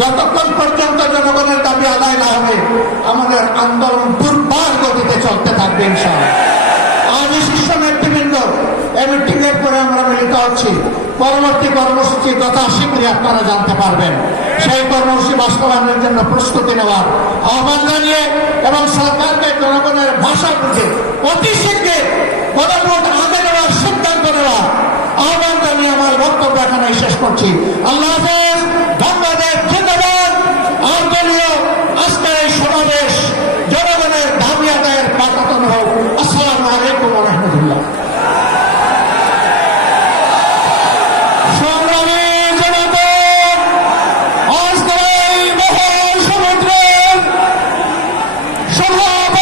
যতক্ষণ পর্যন্ত জনগণের দাবি আদায় না হবে, আমাদের আন্দোলন দুর্বার গতিতে চলতে থাকবে ইনশাআল্লাহ। এই শীর্ষ নেতৃবৃন্দ, এই মিটিং এর পরে আমরা মিলিত হচ্ছি। পরবর্তী কর্মসূচি যথা শীঘ্রই আপনারা জানতে পারবেন। সেই কর্মসূচি বাস্তবায়নের জন্য প্রস্তুতি নেওয়ার আহ্বান জানিয়ে এবং সরকারকে জনগণের ভাষা বুঝে অতি শীঘ্রে গণভোট আগে নেওয়ার সিদ্ধান্ত নেওয়া আহ্বান জানিয়ে আমার বক্তব্য এখানে শেষ করছি। আল্লাহ